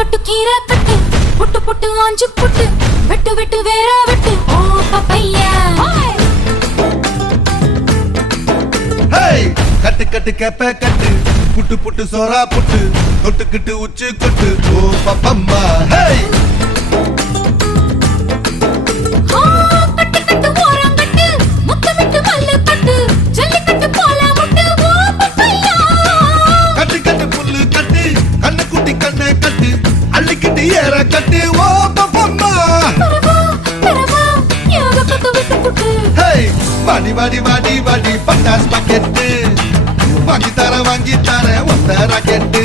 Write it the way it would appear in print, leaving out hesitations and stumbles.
கட்டு கீரை கட்டு புட்டு புட்டு ஆஞ்சு புட்டு வெட்டு வெட்டு வேற வெட்டு ஓ பப்பையா கட்டு கட்டு கேப்ப கட்டு புட்டு புட்டு சோரா புட்டு தொட்டுக்கிட்டு உச்சு கொட்டு ஓ பப்பம்மா கட்டு கட்டு ஓரம் கட்டு முத்து விட்டு மல்லு கட்டு ஜல்லிக்கட்டு போல முட்டு ஓ பப்பையா கட்டு கட்டு புல்லு கட்டு கண்ணு குட்டி கண்ணை கட்டு அள்ளிக்கிட்டு ஏற கட்டு ஓ பப்பம்மா பரவா யோக கட்டு விட்டு புட்டு வாடி வாடி வாடி வாடி பட்டாஸ் பாக்கெட்டு வாங்கி தர ஒத்த ராக்கெட்டு